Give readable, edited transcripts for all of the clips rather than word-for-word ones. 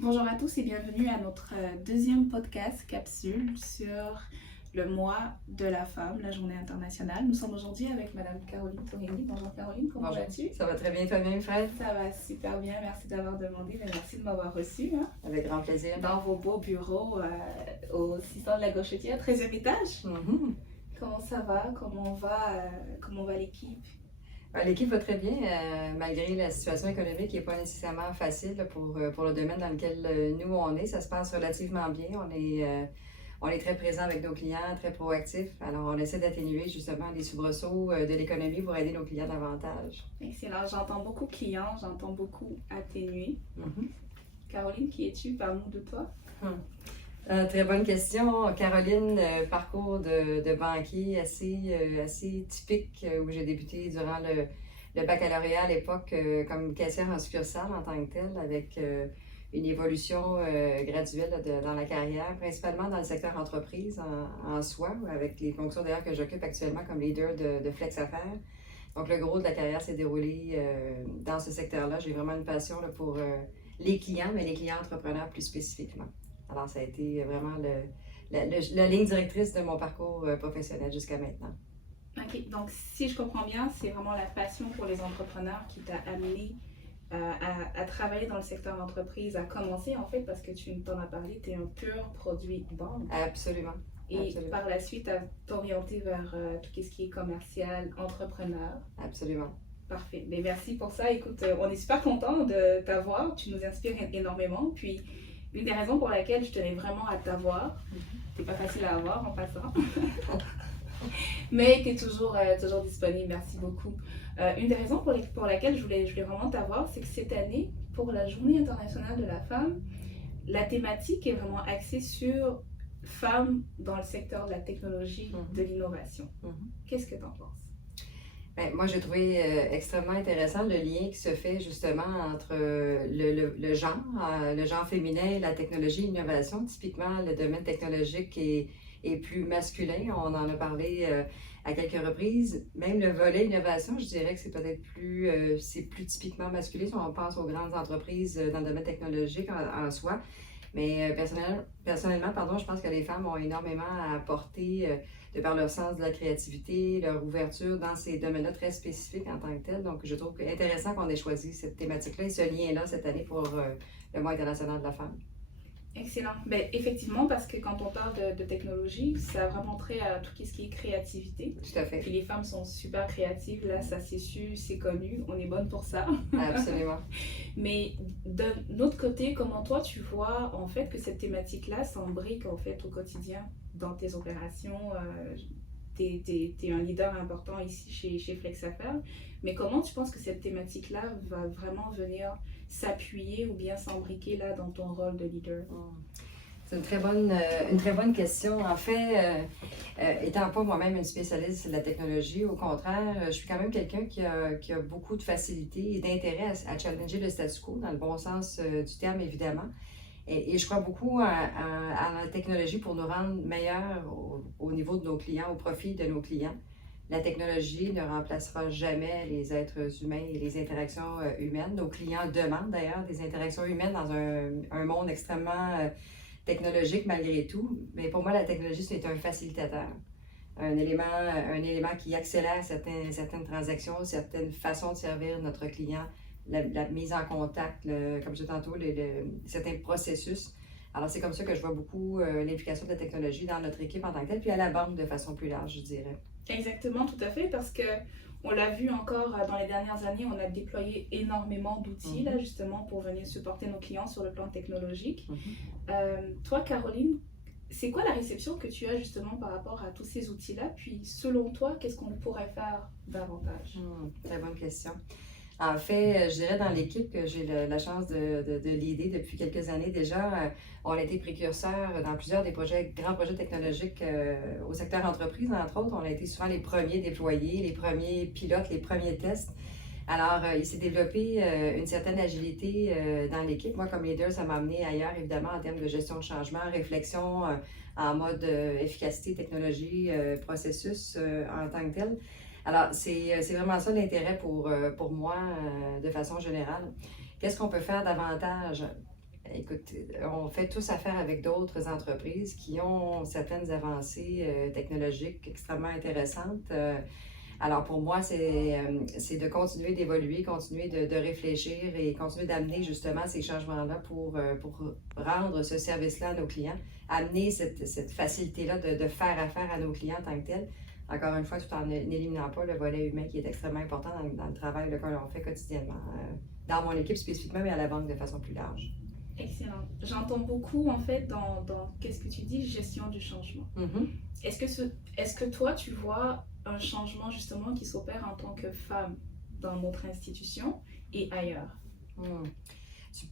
Bonjour à tous et bienvenue à notre deuxième podcast capsule sur le mois de la femme, la journée internationale. Nous sommes aujourd'hui avec Madame Caroline Tourigny. Bonjour Caroline, comment Bonjour. vas-tu? Ça va très bien toi-même, Fred? Ça va super bien, merci d'avoir demandé, mais merci de m'avoir reçu Avec grand plaisir. dans vos beaux bureaux au 600 de la Gauchetière, 13e étage. Mhm. Comment ça va? Comment va l'équipe? L'équipe va très bien, malgré la situation économique qui n'est pas nécessairement facile là, pour le domaine dans lequel nous on est. Ça se passe relativement bien. On est très présent avec nos clients, très proactifs. Alors, on essaie d'atténuer justement les soubresauts de l'économie pour aider nos clients davantage. Excellent, j'entends beaucoup clients, j'entends beaucoup atténués. Mhm. Caroline, qui es-tu? Parle-nous de toi. Très bonne question. Caroline, parcours de banquier assez typique où j'ai débuté durant le baccalauréat à l'époque comme caissière en succursale en tant que telle avec une évolution graduelle là, dans la carrière, principalement dans le secteur entreprise en soi, avec les fonctions d'ailleurs que j'occupe actuellement comme leader de Flex Affaires. Donc le gros de la carrière s'est déroulé dans ce secteur-là. J'ai vraiment une passion là, pour les clients, mais les clients entrepreneurs plus spécifiquement. Alors, ça a été vraiment la ligne directrice de mon parcours professionnel jusqu'à maintenant. Ok, donc si je comprends bien, c'est vraiment la passion pour les entrepreneurs qui t'a amené à travailler dans le secteur d'entreprise, à commencer en fait, parce que tu t'en as parlé, tu es un pur produit banque. Absolument. Et Absolument. par la suite, à t'orienter vers tout ce qui est commercial, entrepreneur. Absolument. Parfait. Mais merci pour ça. Écoute, on est super content de t'avoir. Tu nous inspires énormément. Puis, une des raisons pour laquelle je tenais vraiment à t'avoir, t'es pas facile à avoir en passant, mais tu es toujours disponible. Merci beaucoup. Une des raisons pour laquelle je voulais vraiment t'avoir, c'est que cette année, pour la Journée internationale de la femme, la thématique est vraiment axée sur femmes dans le secteur de la technologie, de l'innovation. Qu'est-ce que tu en penses? Ben, moi, j'ai trouvé extrêmement intéressant le lien qui se fait justement entre le genre féminin, la technologie, l'innovation. Typiquement, le domaine technologique est plus masculin. On en a parlé à quelques reprises. Même le volet innovation, je dirais que c'est peut-être c'est plus typiquement masculin si on pense aux grandes entreprises dans le domaine technologique en soi. Mais personnellement, je pense que les femmes ont énormément à apporter de par leur sens de la créativité, leur ouverture dans ces domaines-là très spécifiques en tant que tels. Donc, je trouve intéressant qu'on ait choisi cette thématique-là et ce lien-là cette année pour le mois international de la femme. Excellent. Ben, effectivement, parce que quand on parle de technologie, ça a vraiment trait à tout ce qui est créativité. Tout à fait. Puis les femmes sont super créatives, là, ça c'est su, c'est connu, on est bonne pour ça. Absolument. Mais de l'autre côté, comment toi tu vois en fait que cette thématique-là s'embrique en fait au quotidien dans tes opérations? T'es un leader important ici chez Flex Affaires, mais comment tu penses que cette thématique-là va vraiment venir s'appuyer ou bien s'embriquer là dans ton rôle de leader? C'est une très bonne question. En fait, étant pas moi-même une spécialiste de la technologie, au contraire, je suis quand même quelqu'un qui a beaucoup de facilité et d'intérêt à challenger le statu quo, dans le bon sens du terme, évidemment. Et je crois beaucoup à la technologie pour nous rendre meilleurs au niveau de nos clients, au profit de nos clients. La technologie ne remplacera jamais les êtres humains et les interactions humaines. Nos clients demandent d'ailleurs des interactions humaines dans un monde extrêmement technologique malgré tout. Mais pour moi, la technologie, c'est un facilitateur. Un élément qui accélère certaines transactions, certaines façons de servir notre client, la mise en contact, comme je disais tantôt, certains processus. Alors, c'est comme ça que je vois beaucoup l'implication de la technologie dans notre équipe en tant que telle, puis à la banque de façon plus large, je dirais. Exactement, tout à fait, parce que on l'a vu encore dans les dernières années, on a déployé énormément d'outils là justement pour venir supporter nos clients sur le plan technologique. Toi, Caroline, c'est quoi la réception que tu as justement par rapport à tous ces outils-là? Puis selon toi, qu'est-ce qu'on pourrait faire davantage? Très bonne question. En fait, je dirais dans l'équipe que j'ai la chance de leader depuis quelques années déjà, on a été précurseurs dans plusieurs des grands projets technologiques au secteur entreprise, entre autres. On a été souvent les premiers déployés, les premiers pilotes, les premiers tests. Alors, il s'est développé une certaine agilité dans l'équipe. Moi, comme leader, ça m'a amené ailleurs, évidemment, en termes de gestion de changement, réflexion en mode efficacité, technologie, processus en tant que tel. Alors, c'est vraiment ça l'intérêt pour moi de façon générale. Qu'est-ce qu'on peut faire davantage? Écoute, on fait tous affaire avec d'autres entreprises qui ont certaines avancées technologiques extrêmement intéressantes. Alors pour moi, c'est de continuer d'évoluer, continuer de réfléchir et continuer d'amener justement ces changements-là pour rendre ce service-là à nos clients, amener cette facilité-là de faire affaire à nos clients en tant que tel. Encore une fois, tout en n'éliminant pas le volet humain qui est extrêmement important dans le travail que l'on fait quotidiennement, dans mon équipe spécifiquement, mais à la banque de façon plus large. Excellent. J'entends beaucoup en fait dans qu'est-ce que tu dis, gestion du changement. Est-ce que toi tu vois un changement justement qui s'opère en tant que femme dans notre institution et ailleurs?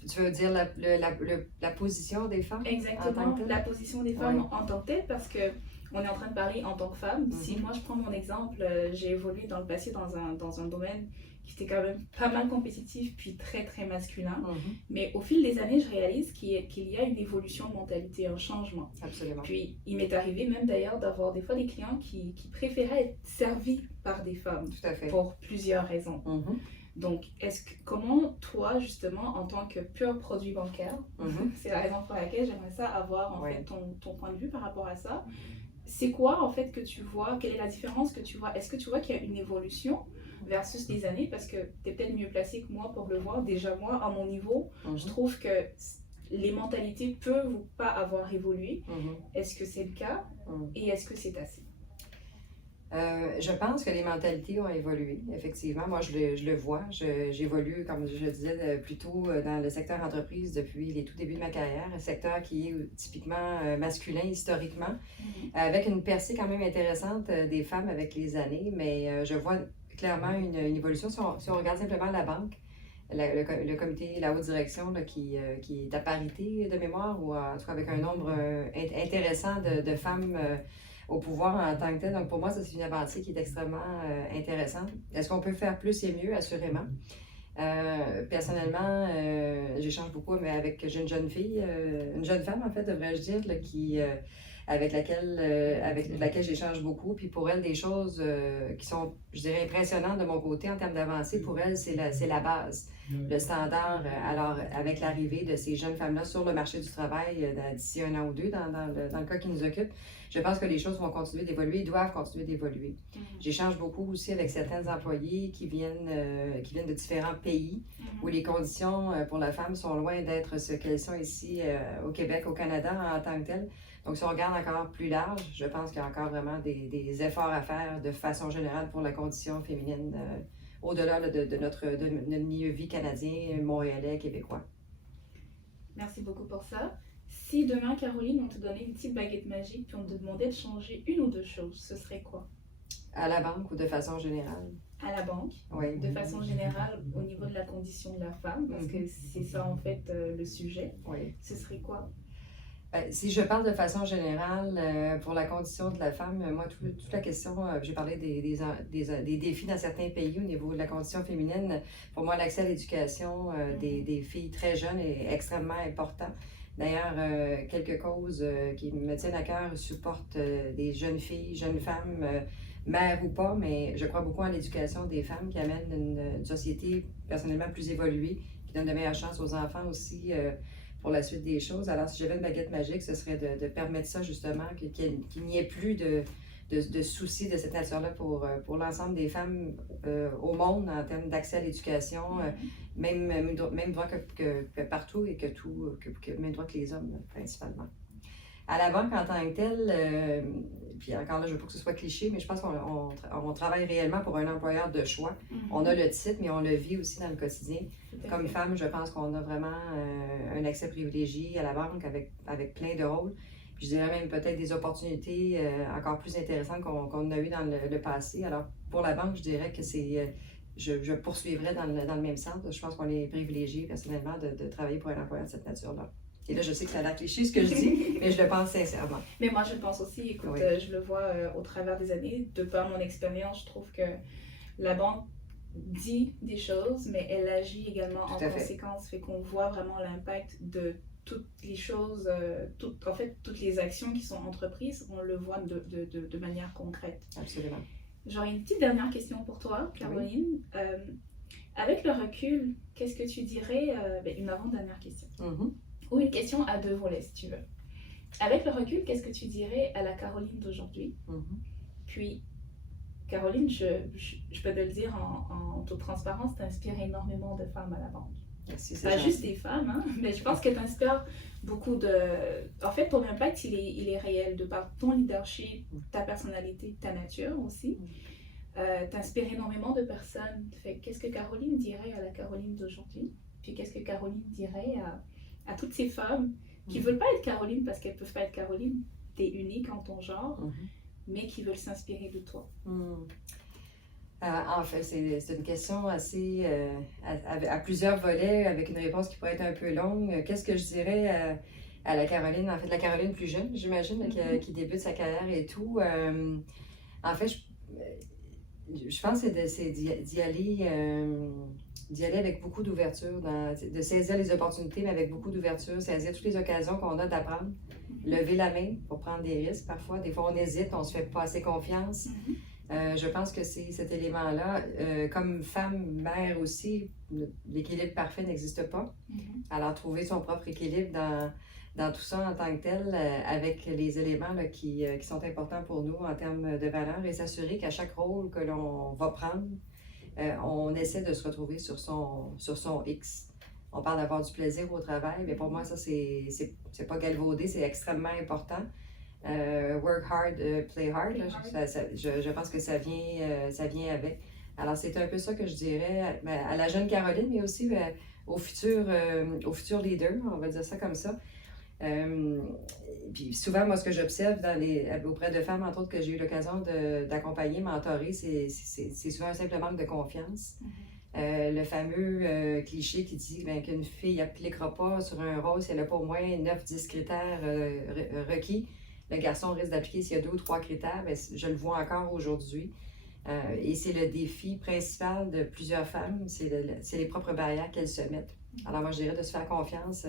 Tu veux dire la position des femmes? Exactement, la position des femmes en tant que telle, parce que on est en train de parler en tant que femme. Si moi je prends mon exemple, j'ai évolué dans le passé dans un domaine qui était quand même pas mal compétitif, puis très très masculin. Mais au fil des années, je réalise qu'il y a une évolution de mentalité, un changement. Absolument. Puis il m'est arrivé même d'ailleurs d'avoir des fois des clients qui préféraient être servis par des femmes. Tout à fait. Pour plusieurs raisons. Donc, comment toi, justement, en tant que pur produit bancaire, c'est la raison pour laquelle j'aimerais ça avoir en fait ton point de vue par rapport à ça. C'est quoi en fait que tu vois? Quelle est la différence que tu vois? Est-ce que tu vois qu'il y a une évolution versus des années? Parce que tu es peut-être mieux placé que moi pour le voir. Déjà moi, à mon niveau, je trouve que les mentalités peuvent ou pas avoir évolué. Est-ce que c'est le cas? Et est-ce que c'est assez? Je pense que les mentalités ont évolué, effectivement. Moi, je le vois. J'évolue, comme je disais plus tôt, dans le secteur entreprise depuis les tout débuts de ma carrière, un secteur qui est typiquement masculin historiquement, avec une percée quand même intéressante des femmes avec les années, mais je vois clairement une évolution. Si on regarde simplement la banque, le comité, la haute direction là, qui est à parité de mémoire, ou en tout cas avec un nombre intéressant de femmes au pouvoir en tant que tel. Donc pour moi, ça c'est une avancée qui est extrêmement intéressante. Est-ce qu'on peut faire plus et mieux? Assurément. Personnellement, j'échange beaucoup avec j'ai une jeune fille, une jeune femme en fait, devrais-je dire, là, avec laquelle j'échange beaucoup. Puis pour elle, des choses qui sont, je dirais, impressionnantes de mon côté en termes d'avancée, pour elle, c'est la base, le standard. Alors, avec l'arrivée de ces jeunes femmes-là sur le marché du travail d'ici 1 an ou 2, dans le cas qui nous occupe, je pense que les choses vont continuer d'évoluer, doivent continuer d'évoluer. J'échange beaucoup aussi avec certains employés qui viennent de différents pays où les conditions pour la femme sont loin d'être ce qu'elles sont ici au Québec, au Canada en tant que tel. Donc, si on regarde encore plus large, je pense qu'il y a encore vraiment des efforts à faire de façon générale pour la condition féminine au-delà de notre milieu vie canadien, montréalais, québécois. Merci beaucoup pour ça. Si demain, Caroline, on te donnait une petite baguette magique puis on te demandait de changer une ou deux choses, ce serait quoi? À la banque ou de façon générale? À la banque, oui. De façon générale, au niveau de la condition de la femme, parce que c'est ça en fait le sujet, ce serait quoi? Si je parle de façon générale, pour la condition de la femme, moi, toute la question, j'ai parlé des défis dans certains pays au niveau de la condition féminine. Pour moi, l'accès à l'éducation des filles très jeunes est extrêmement important. D'ailleurs, quelques causes qui me tiennent à cœur supportent des jeunes filles, jeunes femmes, mères ou pas, mais je crois beaucoup en l'éducation des femmes qui amène une société personnellement plus évoluée, qui donne de meilleures chances aux enfants aussi pour la suite des choses. Alors, si j'avais une baguette magique, ce serait de permettre ça justement, qu'il n'y ait plus de soucis de cette nature-là pour l'ensemble des femmes au monde en termes d'accès à l'éducation, même droit que partout et même droit que les hommes, principalement. À la banque en tant que telle, puis encore là, je ne veux pas que ce soit cliché, mais je pense qu'on travaille réellement pour un employeur de choix. On a le titre, mais on le vit aussi dans le quotidien. Comme femme, je pense qu'on a vraiment un accès privilégié à la banque avec plein de rôles. Puis je dirais même peut-être des opportunités encore plus intéressantes qu'on a eues dans le passé. Alors pour la banque, je dirais que je poursuivrais dans le même sens. Je pense qu'on est privilégié personnellement de travailler pour un employeur de cette nature-là. Et là, je sais que ça a l'air cliché ce que je dis, mais je le pense sincèrement. Mais moi, je le pense aussi. Écoute, je le vois au travers des années. De par mon expérience, je trouve que la banque dit des choses, mais elle agit également en conséquence. Fait qu'on voit vraiment l'impact de toutes les choses, toutes les actions qui sont entreprises, on le voit de manière concrète. Absolument. J'aurais une petite dernière question pour toi, Caroline. Avec le recul, qu'est-ce que tu dirais, une avant-dernière question. ou une question à deux volets, si tu veux. Avec le recul, qu'est-ce que tu dirais à la Caroline d'aujourd'hui? Puis, Caroline, je peux te le dire en toute transparence, tu inspires énormément de femmes à la banque. Merci, Pas juste des femmes, hein, mais je pense que tu inspires beaucoup de... En fait, ton impact, il est réel de par ton leadership, ta personnalité, ta nature aussi. Tu inspires énormément de personnes. Fait, qu'est-ce que Caroline dirait à la Caroline d'aujourd'hui? Puis qu'est-ce que Caroline dirait à toutes ces femmes qui ne veulent pas être Caroline parce qu'elles ne peuvent pas être Caroline? Tu es unique en ton genre, mais qui veulent s'inspirer de toi. En fait, c'est une question assez à plusieurs volets, avec une réponse qui pourrait être un peu longue. Qu'est-ce que je dirais à la Caroline, en fait, la Caroline plus jeune, j'imagine, qui débute sa carrière et tout? En fait, je pense que c'est d'y aller avec beaucoup d'ouverture, de saisir les opportunités, mais avec beaucoup d'ouverture, saisir toutes les occasions qu'on a d'apprendre, lever la main pour prendre des risques parfois. Des fois, on hésite, on ne se fait pas assez confiance. Je pense que c'est cet élément-là. Comme femme, mère aussi, l'équilibre parfait n'existe pas. Alors, trouver son propre équilibre dans tout ça en tant que tel, avec les éléments là, qui sont importants pour nous en termes de valeur, et s'assurer qu'à chaque rôle que l'on va prendre, on essaie de se retrouver sur son X. On parle d'avoir du plaisir au travail, mais pour moi, ça, c'est pas galvaudé, c'est extrêmement important. Work hard, play hard. Je pense que ça vient avec. Alors, c'est un peu ça que je dirais à la jeune Caroline, mais aussi au futur leader, on va dire ça comme ça. Puis souvent, moi, ce que j'observe auprès de femmes, entre autres, que j'ai eu l'occasion d'accompagner, mentorer, c'est souvent un simple manque de confiance. Le fameux cliché qui dit qu'une fille n'appliquera pas sur un rôle si elle n'a pas au moins 9-10 critères requis. Le garçon risque d'appliquer s'il y a 2 ou 3 critères, mais je le vois encore aujourd'hui. Et c'est le défi principal de plusieurs femmes, c'est les propres barrières qu'elles se mettent. Alors moi, je dirais de se faire confiance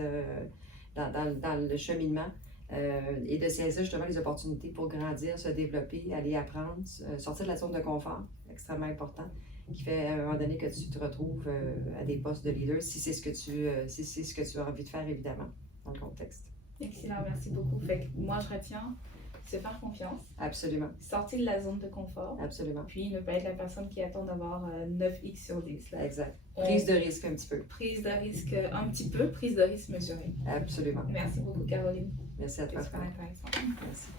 dans le cheminement et de saisir justement les opportunités pour grandir, se développer, aller apprendre, sortir de la zone de confort, extrêmement important, qui fait à un moment donné que tu te retrouves à des postes de leader, si c'est ce que tu as envie de faire, évidemment, dans le contexte. Excellent, merci beaucoup. Fait que moi, je retiens se faire confiance. Absolument. Sortir de la zone de confort. Absolument. Puis ne pas être la personne qui attend d'avoir 9x sur 10. Là. Exact. Prise de risque un petit peu. Prise de risque un petit peu, prise de risque mesurée. Absolument. Merci beaucoup, Caroline. Merci à toi. C'était super intéressant. Merci.